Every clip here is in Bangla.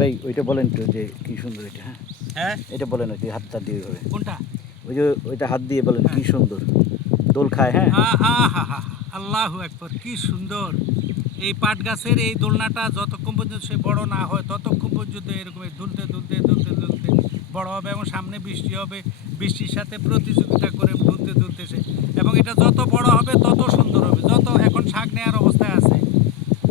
ভাই ওইটা বলেন তো যে কি সুন্দর এটা। হ্যাঁ হ্যাঁ এটা বলেন ওই যে হাতটা দিয়ে হবে কোনটা ওই যে ওইটা হাত দিয়ে বলেন কি সুন্দর দোল খায়। হ্যাঁ আহা আল্লাহু আকবার, কি সুন্দর! এই পাট গাছের এই দোলনাটা যতক্ষণ পর্যন্ত সে বড় না হয় ততক্ষণ পর্যন্ত এরকম দুলতে দুলতে দুলতে দুলতে বড় হবে এবং সামনে বৃষ্টি হবে, বৃষ্টির সাথে প্রতিযোগিতা করে দুলতে দুলতে সে, এবং এটা যত বড় হবে তত সুন্দর হবে। যত এখন শাক নেওয়ার অবস্থায় আছে,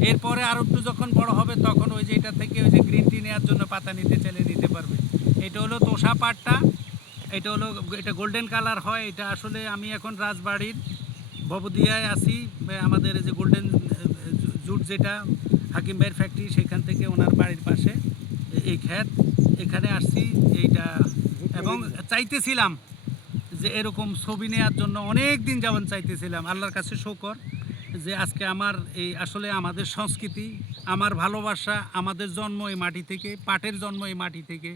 এরপরে আর একটু যখন বড় হবে তখন ওই যে এটা থেকে ওই যে গ্রিন টি নেওয়ার জন্য পাতা নিতে চাইলে নিতে পারবে। এটা হলো তোষা পাটটা, এটা হলো এটা গোল্ডেন কালার হয়। এটা আসলে আমি এখন রাজবাড়ির ভবদিয়ায় আছি, আমাদের যে গোল্ডেন জুট যেটা হাকিম ভাইয়ের ফ্যাক্টরি, সেখান থেকে ওনার বাড়ির পাশে এই ক্ষেত, এখানে আসছি এইটা। এবং চাইতেছিলাম যে এরকম ছবি নেওয়ার জন্য অনেক দিন যাবত চাইতেছিলাম। আল্লাহর কাছে শুকর যে আজকে আমার এই আসলে আমাদের সংস্কৃতি, আমার ভালোবাসা, আমাদের জন্ম এই মাটি থেকে, পাটের জন্ম এই মাটি থেকে।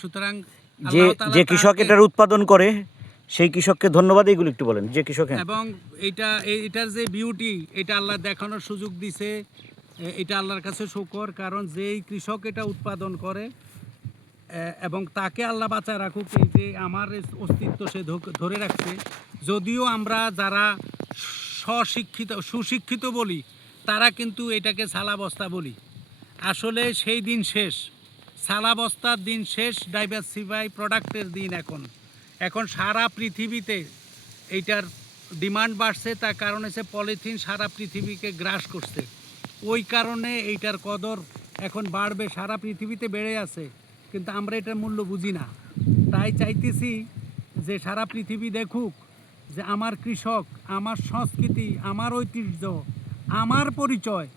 সুতরাং যে যে কৃষক এটার উৎপাদন করে সেই কৃষককে ধন্যবাদ। এইগুলো একটু বলেন যে কৃষক। এবং এটার যে বিউটি, এটা আল্লাহ দেখানোর সুযোগ দিছে। এটা আল্লাহর কাছে শুকর, কারণ যেই কৃষক এটা উৎপাদন করে এবং তাকে আল্লাহ বাঁচায় রাখুক, এই যে আমার অস্তিত্ব সে ধরে রাখছে। যদিও আমরা যারা সুশিক্ষিত বলি, তারা কিন্তু এটাকে ছালা বস্তা বলি। আসলে সেই দিন শেষ, ছালা বস্তার দিন শেষ, ডাইভার্সিফাই প্রোডাক্টের দিন এখন সারা পৃথিবীতে এইটার ডিমান্ড বাড়ছে। তার কারণ হচ্ছে পলিথিন সারা পৃথিবীকে গ্রাস করছে, ওই কারণে এইটার কদর এখন বাড়বে, সারা পৃথিবীতে বেড়ে আছে, কিন্তু আমরা এটার মূল্য বুঝি না। তাই চাইতেছি যে সারা পৃথিবী দেখুক যে আমার কৃষক, আমার সংস্কৃতি, আমার ঐতিহ্য, আমার পরিচয়,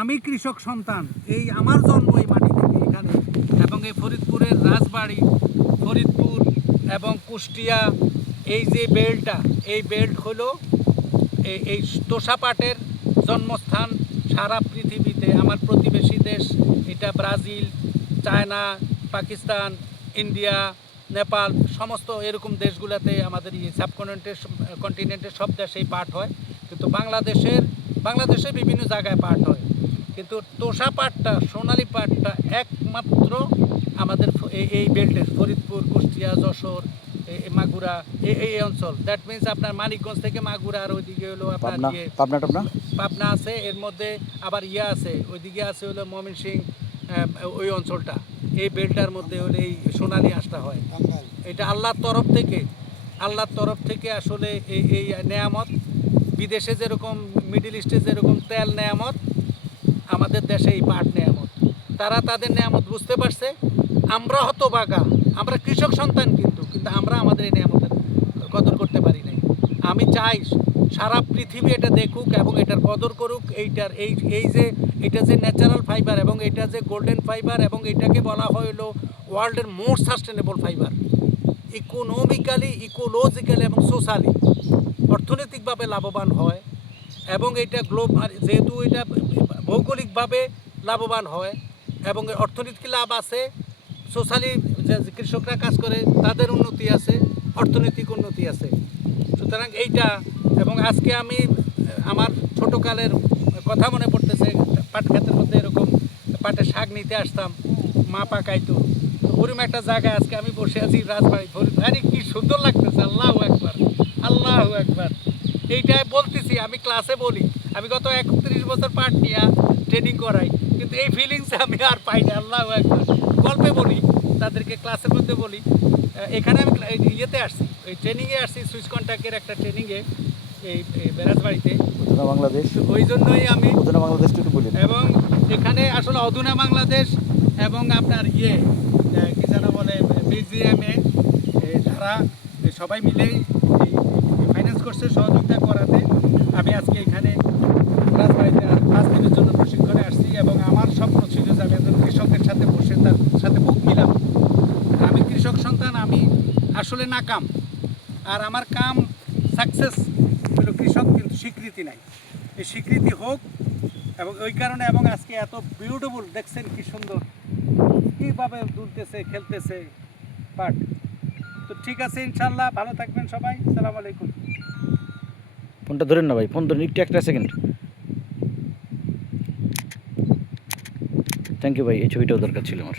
আমি কৃষক সন্তান, এই আমার জন্ম এই মাটি থেকে এখানে। এবং এই ফরিদপুরের রাজবাড়ি, ফরিদপুর এবং কুষ্টিয়া, এই যে বেল্টটা, এই বেল্ট হলো এই তোষা পাটের জন্মস্থান সারা পৃথিবীতে। আমার প্রতিবেশী দেশ এটা Brazil, China, Pakistan, India, Nepal, সমস্ত এরকম দেশগুলোতে আমাদের এই কন্টিনেন্টের সব দেশেই পাট হয়, কিন্তু বাংলাদেশের বিভিন্ন জায়গায় পাট হয়। কিন্তু তোষা পাটটা, সোনালি পাটটা একমাত্র আমাদের এই বেল্টের, ফরিদপুর, কুষ্টিয়া, যশোর, মাগুরা, এই অঞ্চল। দ্যাট মিনস আপনার মানিকগঞ্জ থেকে মাগুরা, আর ওইদিকে হলো আপনার পাবনা আছে, এর মধ্যে আবার আছে, ওইদিকে আছে হলো ময়মনসিংহ, ওই অঞ্চলটা, এই বেল্টার মধ্যে হলে এই সোনালি আঁশটা হয়। এটা আল্লাহর তরফ থেকে আসলে এই নেয়ামত। বিদেশে যেরকম, মিডল ইস্টে যেরকম তেল নেয়ামত, আমাদের দেশে এই পাট নেয়ামত। তারা তাদের নেয়ামত বুঝতে পারছে, আমরা হতভাগা, আমরা কৃষক সন্তান, কিন্তু আমরা আমাদের এই নেয়ামতের কদর করতে পারি নাই। আমি চাই সারা পৃথিবী এটা দেখুক এবং এটার কদর করুক। এটা যে ন্যাচারাল ফাইবার এবং এটা যে গোল্ডেন ফাইবার, এবং এটাকে বলা হলো ওয়ার্ল্ডের most sustainable fibre. Economically, ecologically এবং সোশ্যালি, অর্থনৈতিকভাবে লাভবান হয়। এবং এটা যেহেতু এটা ভৌগোলিকভাবে লাভবান হয় এবং অর্থনৈতিক লাভ আছে, সোশ্যালি যে কৃষকরা কাজ করে তাদের উন্নতি আছে, অর্থনৈতিক উন্নতি আছে। সুতরাং এইটা, এবং আজকে আমি আমার ছোটোকালের কথা মনে পড়তেছে, পাট ক্ষেতের মধ্যে এরকম পাটের শাক নিতে আসতাম, মা পাকাইতো। ওরকম একটা জায়গায় আজকে আমি বসে আছি রাজবাড়ি, আরে কি সুন্দর লাগতেছে! আল্লাহু আকবার, আল্লাহু আকবার। এইটাই বলতেছি, আমি ক্লাসে বলি, আমি গত 31 বছর পাট নিয়ে ট্রেনিং করাই, কিন্তু এই ফিলিংস আমি আর পাই না। আল্লাহু আকবার। গল্পে বলি, তাদেরকে ক্লাসের মধ্যে বলি। এখানে আমি ইয়েতে আসছি, ওই ট্রেনিংয়ে আসছি, সুইচ কন্ট্যাক্টের একটা ট্রেনিংয়ে এই রাজবাড়িতে, বাংলাদেশ। ওই জন্যই আমি বাংলাদেশ বলি। এবং এখানে আসলে অধুনা বাংলাদেশ এবং আপনার কি যেন বলে বিজিএমএ, যারা সবাই মিলেই ফাইন্যান্স করছে, সহযোগিতা করাতে আমি আজকে এখানে রাজবাড়িতে 5 দিনের জন্য প্রশিক্ষণে আসছি। এবং আমার স্বপ্ন ছিল যে আমি একজন কৃষকের সাথে বসে তার সাথে বুক মিলাম। আমি কৃষক সন্তান, আমি আসলে নাকাম, আর আমার কাম সাকসেস হলো কৃষক, কিন্তু স্বীকৃতি নাই। এই স্বীকৃতি হোক, এবং ওই কারণে, এবং আজকে এত বিউটিফুল দেখছেন, কি সুন্দর কীভাবে দুলতেছে, খেলতেছে পাট। তো ঠিক আছে, ইনশাল্লাহ ভালো থাকবেন সবাই। আসসালামু আলাইকুম। ফোনটা ধরেন না ভাই, ফোন ধরেন একটু, একটা সেকেন্ড। থ্যাংক ইউ ভাই, এই ছবিটাও দরকার ছিল আমার।